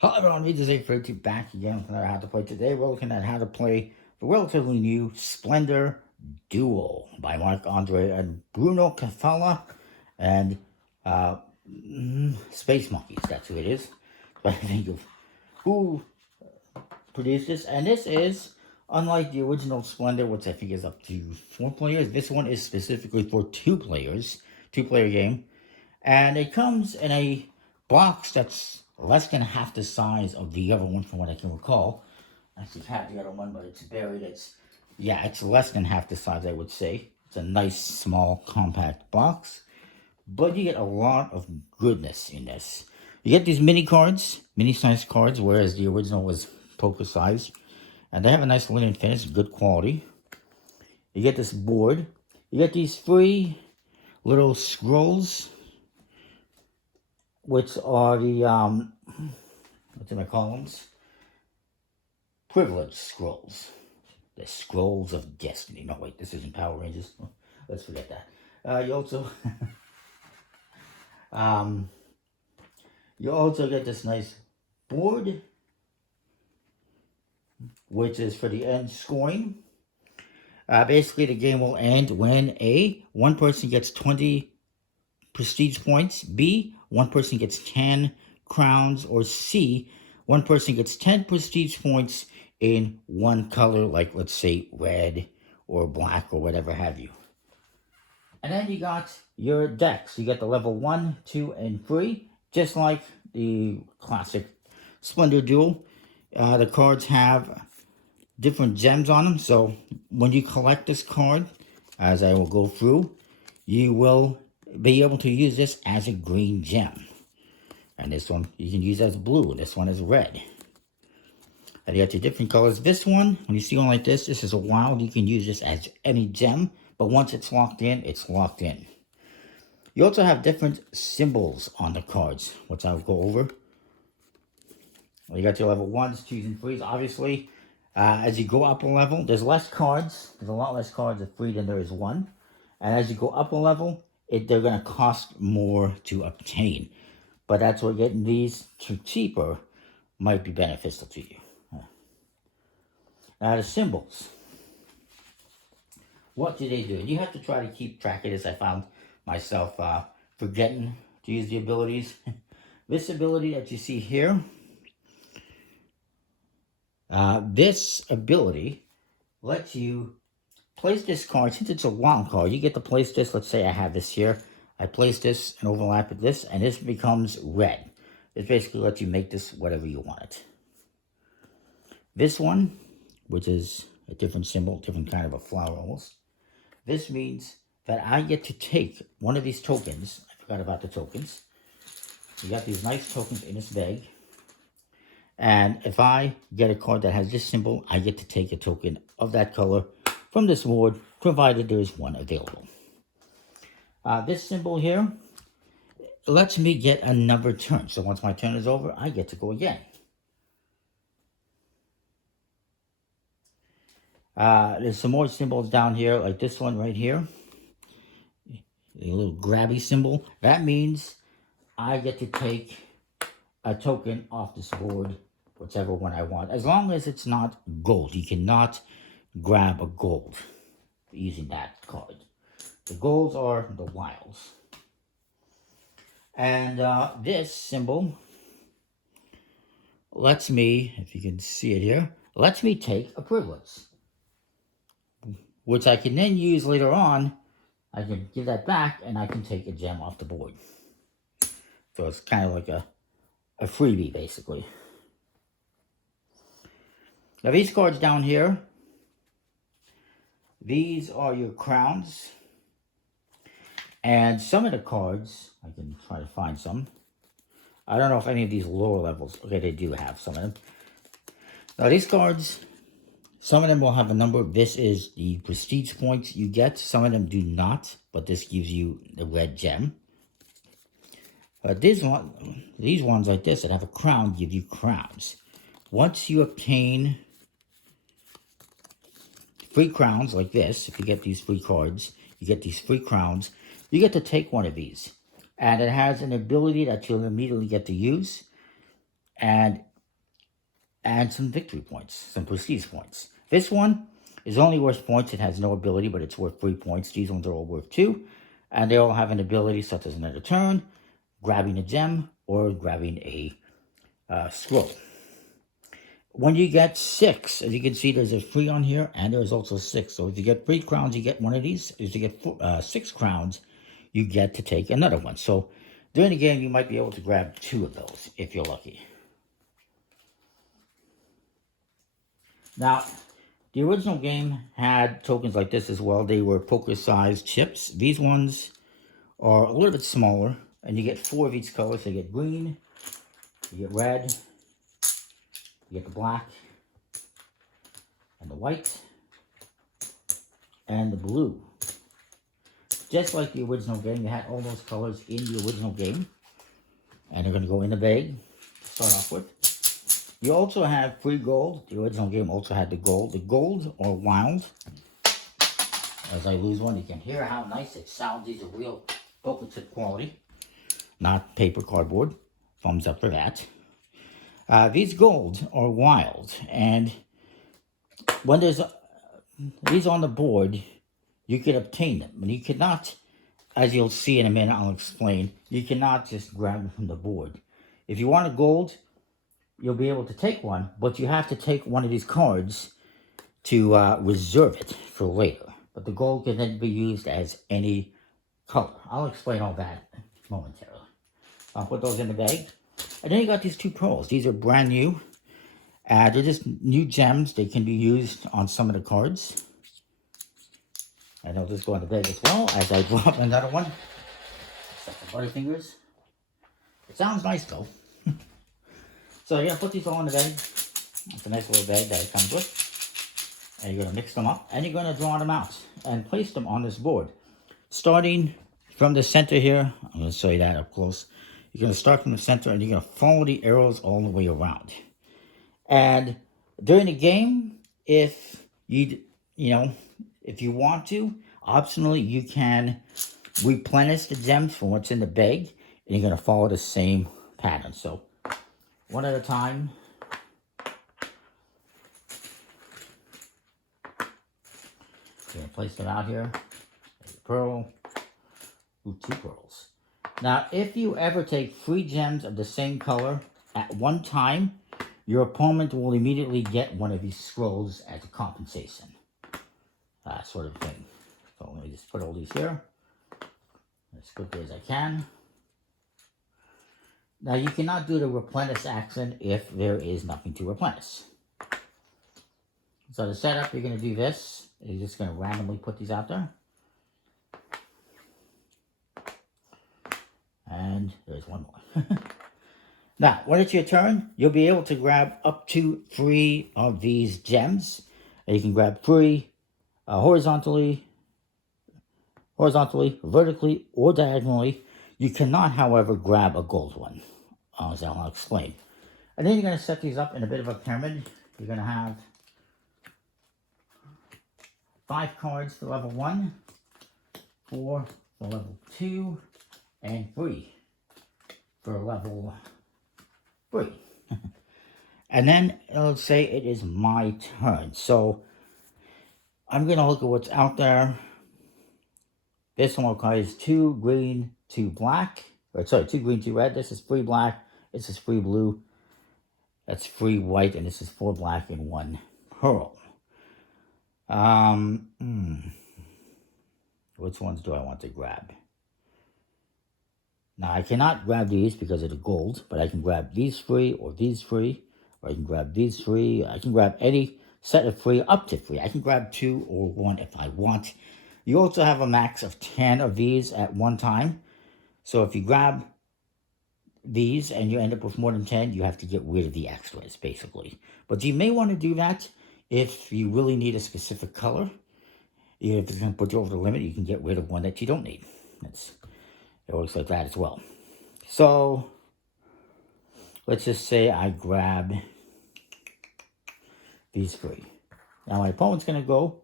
Hello everyone, this is A32 back again with another how to play. Today we're looking at how to play the relatively new Splendor Duel by Mark Andre and Bruno Cafalla and Space Monkeys, that's who it is. But I think of who produced this, and this is, unlike the original Splendor, which I think is up to 4 players, this one is specifically for 2 players, 2-player game, and it comes in a box that's less than half the size of the other one from what I can recall. I actually have the other one, but it's buried. It's less than half the size, I would say. It's a nice, small, compact box, but you get a lot of goodness in this. You get these mini cards, mini-sized cards, whereas the original was poker-sized, and they have a nice linen finish, good quality. You get this board. You get these 3 little scrolls, which are the, what's in my columns? Privilege scrolls. The scrolls of destiny. No, wait, this isn't Power Rangers. Let's forget that. You also, you also get this nice board, which is for the end scoring. Basically, the game will end when A, one person gets 20 prestige points, B, one person gets 10 crowns, or C, one person gets 10 prestige points in one color, like let's say red or black or whatever have you. And then you got your decks. You get the level 1, 2, and 3, just like the classic Splendor Duel. The cards have different gems on them, so when you collect this card, as I will go through, you will be able to use this as a green gem. And this one you can use as blue. This one is red. And you got your different colors. This one, when you see one like this is a wild. You can use this as any gem. But once it's locked in, it's locked in. You also have different symbols on the cards, which I'll go over. Well, you got your level 1s, 2s, and 3s. Obviously, as you go up a level, there's less cards. There's a lot less cards of 3 than there is 1. And as you go up a level, they're going to cost more to obtain. But that's where getting these cheaper might be beneficial to you. Now the symbols. What do they do? You have to try to keep track of this. I found myself forgetting to use the abilities. This ability that you see here, this ability lets you place this card. Since it's a wild card, you get to place this. Let's say I have this here. I place this and overlap with this, and this becomes red. It basically lets you make this whatever you want it. This one, which is a different symbol, different kind of a flower almost. This means that I get to take one of these tokens. I forgot about the tokens. You got these nice tokens in this bag. And if I get a card that has this symbol, I get to take a token of that color from this board, provided there is one available. This symbol here lets me get another turn. So once my turn is over, I get to go again. There's some more symbols down here, like this one right here. A little grabby symbol. That means I get to take a token off this board, whichever one I want. As long as it's not gold. You cannot grab a gold using that card. The golds are the wilds. And this symbol lets me, if you can see it here, lets me take a privilege, which I can then use later on. I can give that back and I can take a gem off the board. So it's kind of like a freebie, basically. Now these cards down here, these are your crowns. And some of the cards, I can try to find some. I don't know if any of these lower levels, okay, they do have some of them. Now these cards, some of them will have a number. This is the prestige points you get. Some of them do not, but this gives you the red gem. These ones like this that have a crown give you crowns. Once you obtain 3 crowns like this, if you get these 3 cards, you get these 3 crowns, you get to take one of these. And it has an ability that you'll immediately get to use. And and some victory points, some prestige points. This one is only worth points. It has no ability, but it's worth 3 points. These ones are all worth 2. And they all have an ability such as another turn, grabbing a gem, or grabbing a scroll. When you get 6, as you can see, there's a 3 on here, and there's also 6. So if you get 3 crowns, you get one of these. If you get 6 crowns, you get to take another one. So during the game, you might be able to grab 2 of those, if you're lucky. Now, the original game had tokens like this as well. They were poker-sized chips. These ones are a little bit smaller, and you get 4 of each color. So you get green, you get red, you get the black, and the white, and the blue. Just like the original game, you had all those colors in the original game. And they're going to go in the bag to start off with. You also have free gold. The original game also had the gold. The gold are wild. As I lose one, you can hear how nice it sounds. These are real poker chip quality, not paper cardboard. Thumbs up for that. These gold are wild, and when there's these on the board, you can obtain them. And you cannot, as you'll see in a minute, I'll explain, you cannot just grab them from the board. If you want a gold, you'll be able to take one, but you have to take one of these cards to reserve it for later. But the gold can then be used as any color. I'll explain all that momentarily. I'll put those in the bag. And then you got these 2 pearls. These are brand new. They're just new gems. They can be used on some of the cards. And they'll just go in the bag as well as I drop another one. Set the butterfingers. It sounds nice though. So you're going to put these all in the bag. It's a nice little bag that it comes with. And you're going to mix them up. And you're going to draw them out and place them on this board. Starting from the center here. I'm going to show you that up close. You're going to start from the center and you're going to follow the arrows all the way around. And during the game, if you want to, optionally, you can replenish the gems from what's in the bag. And you're going to follow the same pattern. So, one at a time. You're going to place them out here. There's a pearl. Ooh, 2 pearls. Now, if you ever take 3 gems of the same color at one time, your opponent will immediately get one of these scrolls as a compensation. Sort of thing. So let me just put all these here as quickly as I can. Now, you cannot do the replenish action if there is nothing to replenish. So to set up, you're going to do this. You're just going to randomly put these out there. And there's one more. Now, when it's your turn, you'll be able to grab up to 3 of these gems. And you can grab 3 horizontally, vertically, or diagonally. You cannot, however, grab a gold one, as I'll explain. And then you're going to set these up in a bit of a pyramid. You're going to have 5 cards for level 1, 4 for level 2, and 3 for level 3. And then let's say it is my turn. So I'm going to look at what's out there. This one requires 2 green, 2 black. Or sorry, 2 green, 2 red. This is 3 black. This is 3 blue. That's 3 white. And this is 4 black and 1 pearl. Which ones do I want to grab? Now, I cannot grab these because of the gold, but I can grab these 3 or these 3, or I can grab these 3. I can grab any set of 3 up to 3. I can grab 2 or 1 if I want. You also have a max of 10 of these at one time. So if you grab these and you end up with more than 10, you have to get rid of the extras, basically. But you may want to do that if you really need a specific color. If it's going to put you over the limit, you can get rid of one that you don't need. It works like that as well. So, let's just say I grab these 3. Now my opponent's going to go.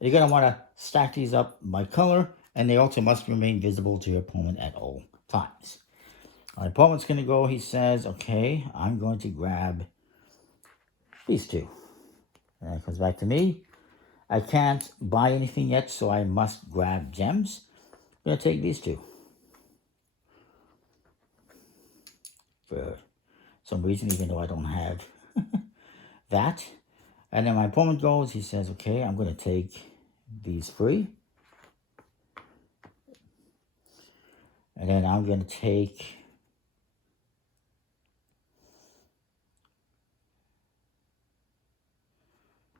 You're going to want to stack these up by color, and they also must remain visible to your opponent at all times. My opponent's going to go. He says, okay, I'm going to grab these two. And it comes back to me. I can't buy anything yet, so I must grab gems. I'm going to take these two. For some reason, even though I don't have that. And then my opponent goes, he says, okay, I'm going to take these three. And then I'm going to take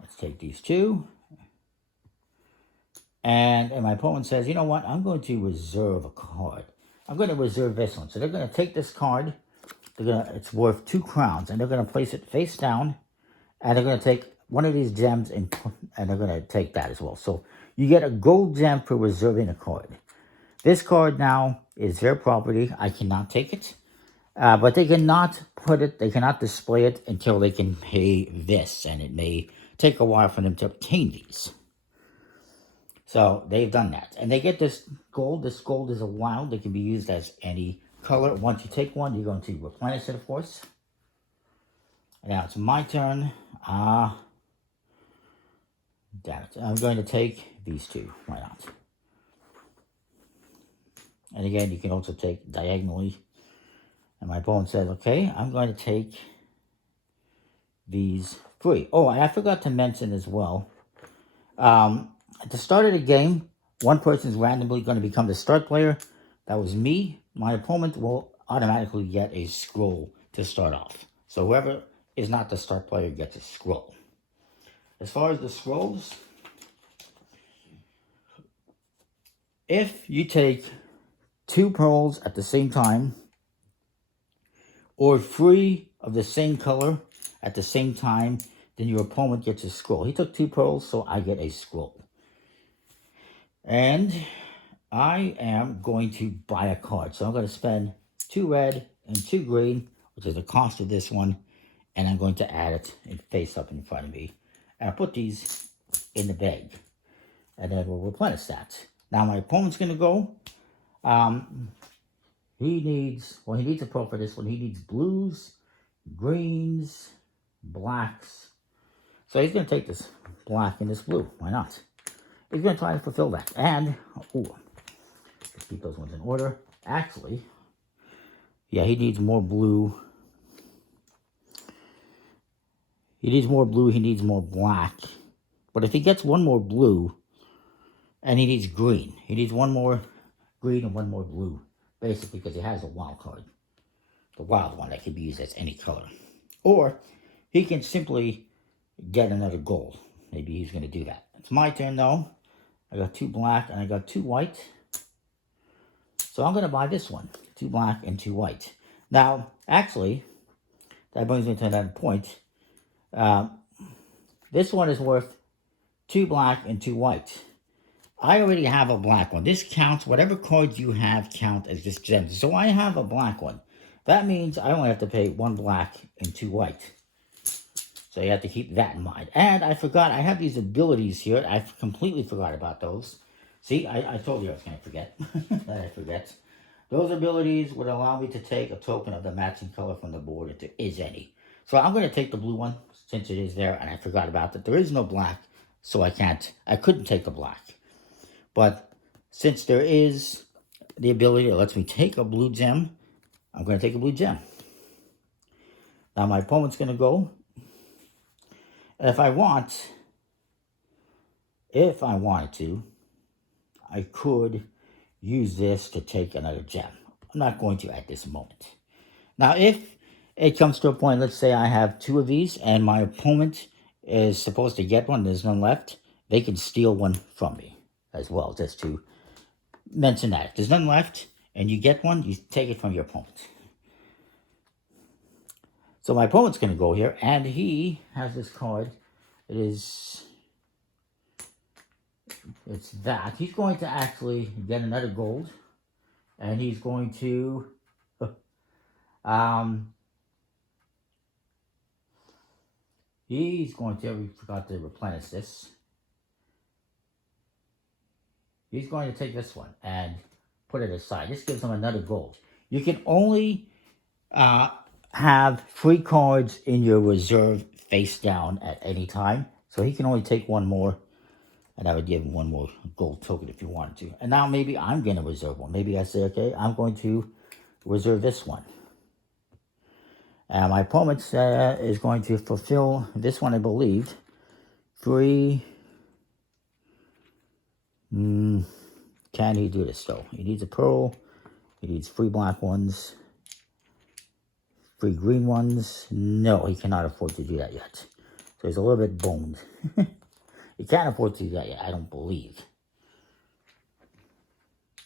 let's take these two. And my opponent says, you know what, I'm going to reserve a card. I'm going to reserve this one. So they're going to take this card. It's worth 2 crowns. And they're going to place it face down. And they're going to take one of these gems and they're going to take that as well. So you get a gold gem for reserving a card. This card now is their property. I cannot take it. But they cannot put it, they cannot display it until they can pay this. And it may take a while for them to obtain these. So they've done that. And they get this gold. This gold is a wild. It can be used as any color. Once you take one, you're going to replenish it, of course. Now it's my turn. Damn it. I'm going to take these two. Why not? And again, you can also take diagonally. And my opponent says, okay, I'm going to take these 3. Oh, I forgot to mention as well. At the start of the game, one person is randomly going to become the start player. That was me. My opponent will automatically get a scroll to start off. So whoever is not the start player gets a scroll. As far as the scrolls, if you take 2 pearls at the same time, or 3 of the same color at the same time, then your opponent gets a scroll. He took 2 pearls, so I get a scroll. And I am going to buy a card. So I'm going to spend 2 red and 2 green, which is the cost of this one. And I'm going to add it face up in front of me. And I'll put these in the bag. And then we'll replenish that. Now my opponent's going to go. He needs a pearl for this one. He needs blues, greens, blacks. So he's going to take this black and this blue. Why not? He's going to try to fulfill that. And, let's keep those ones in order. Actually, yeah, he needs more blue. He needs more blue. He needs more black. But if he gets one more blue, and he needs green. He needs one more green and one more blue. Basically, because he has a wild card. The wild one that can be used as any color. Or, he can simply get another gold. Maybe he's going to do that. It's my turn, though. I got 2 black and I got 2 white. So I'm going to buy this one. 2 black and 2 white. Now, actually, that brings me to another point. This one is worth 2 black and 2 white. I already have a black one. This counts, whatever cards you have count as this gem. So I have a black one. That means I only have to pay 1 black and 2 white. So you have to keep that in mind. And I forgot, I have these abilities here. I completely forgot about those. See, I told you I was going to forget. That I forget. Those abilities would allow me to take a token of the matching color from the board if there is any. So I'm going to take the blue one since it is there. And I forgot about that. There is no black, so I couldn't take the black. But since there is the ability that lets me take a blue gem, I'm going to take a blue gem. Now my opponent's going to go. If I wanted to, I could use this to take another gem. I'm not going to at this moment. Now, if it comes to a point, let's say I have 2 of these, and my opponent is supposed to get one, there's none left, they can steal one from me as well, just to mention that. If there's none left, and you get one, you take it from your opponent. So my opponent's going to go here, and he has this card. It's that. He's going to actually get another gold, and he's going to, we forgot to replenish this. He's going to take this one and put it aside. This gives him another gold. You can only have 3 cards in your reserve face down at any time. So he can only take one more, and I would give him one more gold token if you wanted to. And now maybe I'm going to reserve one. Maybe I say, okay, I'm going to reserve this one. And my opponent is going to fulfill this one, I believe. Free. Can he do this, though? He needs a pearl. He needs 3 black ones. 3 green ones. No, he cannot afford to do that yet. So he's a little bit boned. He can't afford to do that yet, I don't believe.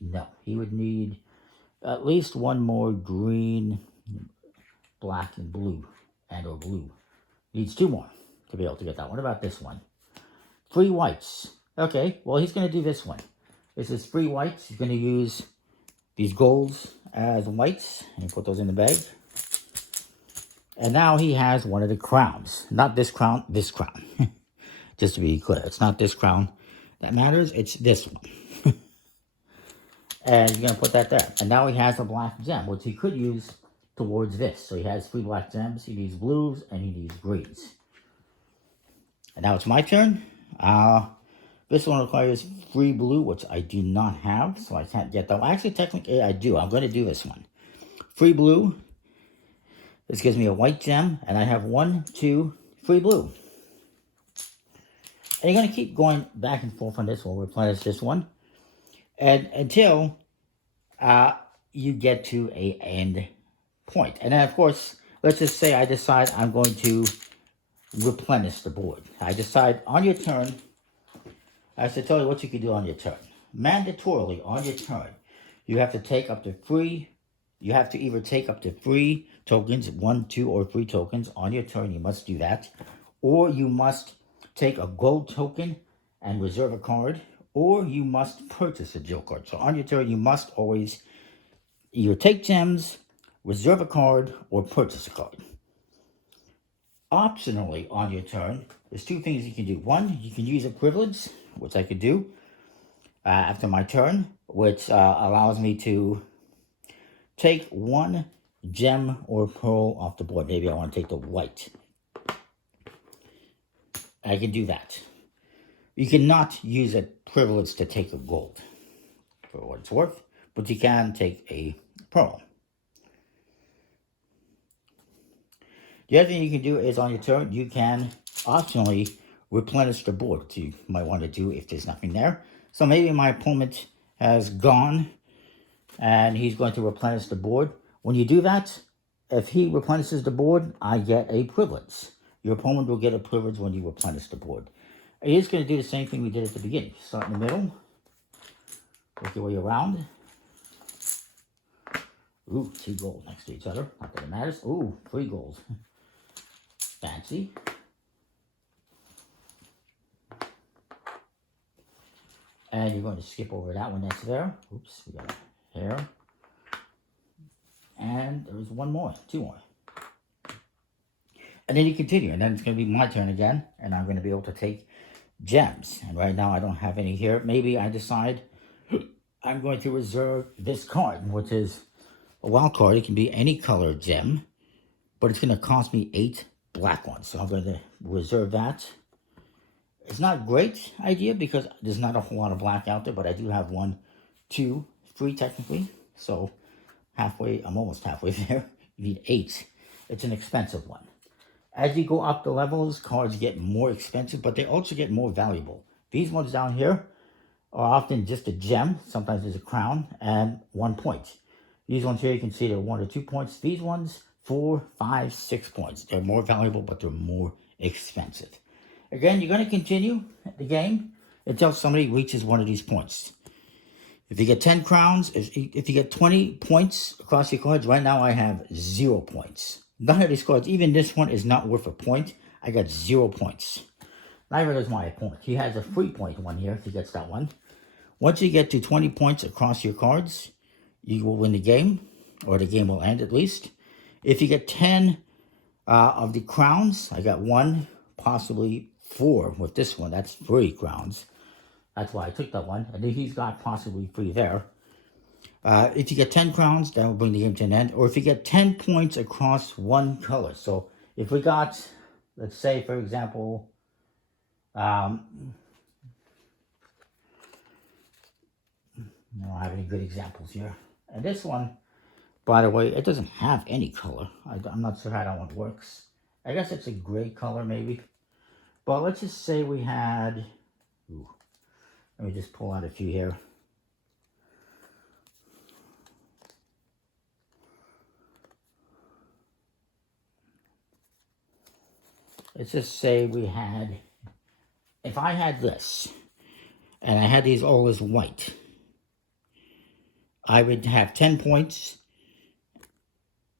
No, he would need at least one more green, black, and blue. And or blue. He needs 2 more to be able to get that. What about this one? 3 whites. Okay, well, he's going to do this one. This is 3 whites. He's going to use these golds as whites. And put those in the bag. And now he has one of the crowns. Not this crown, this crown. Just to be clear, it's not this crown that matters, it's this one. And you're going to put that there. And now he has a black gem, which he could use towards this. So he has 3 black gems, he needs blues, and he needs greens. And now it's my turn. This one requires 3 blue, which I do not have, so I can't get that one. Actually, technically, I do. I'm going to do this one. 3 blue. This gives me a white gem, and I have 1, 2, 3 blue. And you're going to keep going back and forth on this one. We'll replenish this one. And until you get to a end point. And then, of course, let's just say I decide I'm going to replenish the board. I decide on your turn, I have to tell you what you can do on your turn. Mandatorily, on your turn, you have to take up to 3. You have to either take up to 3 tokens, 1, 2, or 3 tokens on your turn. You must do that. Or you must take a gold token and reserve a card. Or you must purchase a Jill card. So on your turn, you must always either take gems, reserve a card, or purchase a card. Optionally, on your turn, there's 2 things you can do. 1, you can use a privilege, which I could do after my turn, which allows me to take 1 gem or pearl off the board. Maybe I want to take the white. I can do that. You cannot use a privilege to take a gold, for what it's worth, but you can take a pearl. The other thing you can do is on your turn, you can optionally replenish the board, which you might want to do if there's nothing there. So maybe my opponent has gone and he's going to replenish the board. When you do that, if he replenishes the board, I get a privilege. Your opponent will get a privilege when you replenish the board. It is going to do the same thing we did at the beginning. Start in the middle. Work your way around. Ooh, 2 gold next to each other. Not that it matters. Ooh, 3 gold. Fancy. And you're going to skip over that one that's there. Oops, we got a hair. And there's 1 more, 2 more. And then you continue, and then it's going to be my turn again, and I'm going to be able to take gems. And right now I don't have any here. Maybe I decide I'm going to reserve this card, which is a wild card. It can be any color gem, but it's going to cost me 8 black ones. So I'm going to reserve that. It's not a great idea because there's not a whole lot of black out there, but I do have 1, 2, 3 technically. So halfway, I'm almost halfway there. You need 8. It's an expensive one. As you go up the levels, cards get more expensive, but they also get more valuable. These ones down here are often just a gem. Sometimes there's a crown and 1 point. These ones here, you can see they're 1 or 2 points. These ones, 4, 5, 6 points. They're more valuable, but they're more expensive. Again, you're going to continue the game until somebody reaches one of these points. If you get 10 crowns, if you get 20 points across your cards, right now I have 0 points. None of these cards, even this one, is not worth a point. I got 0 points. Neither does my opponent. He has a 3-point one here if he gets that one. Once you get to 20 points across your cards, you will win the game, or the game will end at least. If you get 10 of the crowns, I got 1, possibly 4 with this one. That's 3 crowns. That's why I took that one. And then he's got possibly 3 there. If you get 10 crowns, that will bring the game to an end. Or if you get 10 points across 1 color. So if we got, let's say, for example, I don't have any good examples here. And this one, by the way, it doesn't have any color. I'm not sure how that one works. I guess it's a gray color maybe. But let's just say we had, ooh, let me just pull out a few here. Let's just say we had, if I had this, and I had these all as white, I would have 10 points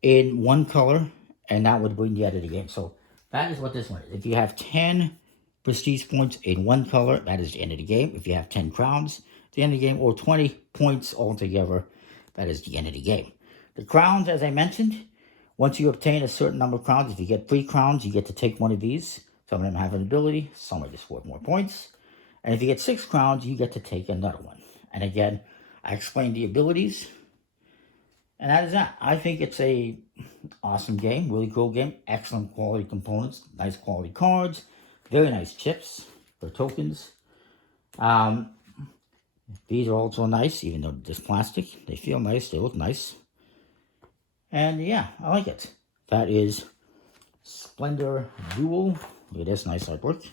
in one color, and that would bring the end of the game. So that is what this one is. If you have 10 prestige points in one color, that is the end of the game. If you have 10 crowns, the end of the game, or 20 points altogether, that is the end of the game. The crowns, as I mentioned, once you obtain a certain number of crowns, if you get 3 crowns, you get to take one of these. Some of them have an ability, some are just worth more points. And if you get 6 crowns, you get to take another one. And again, I explained the abilities. And that is that. I think it's a awesome game, really cool game, excellent quality components, nice quality cards, very nice chips for tokens. These are also nice, even though they're just plastic. They feel nice, they look nice. And yeah, I like it. That is Splendor Duel. Look at this, nice artwork.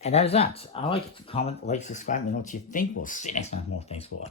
And that is that. I like it. Comment, like, subscribe, and know what you think. We'll see you next time. More thanks for watching.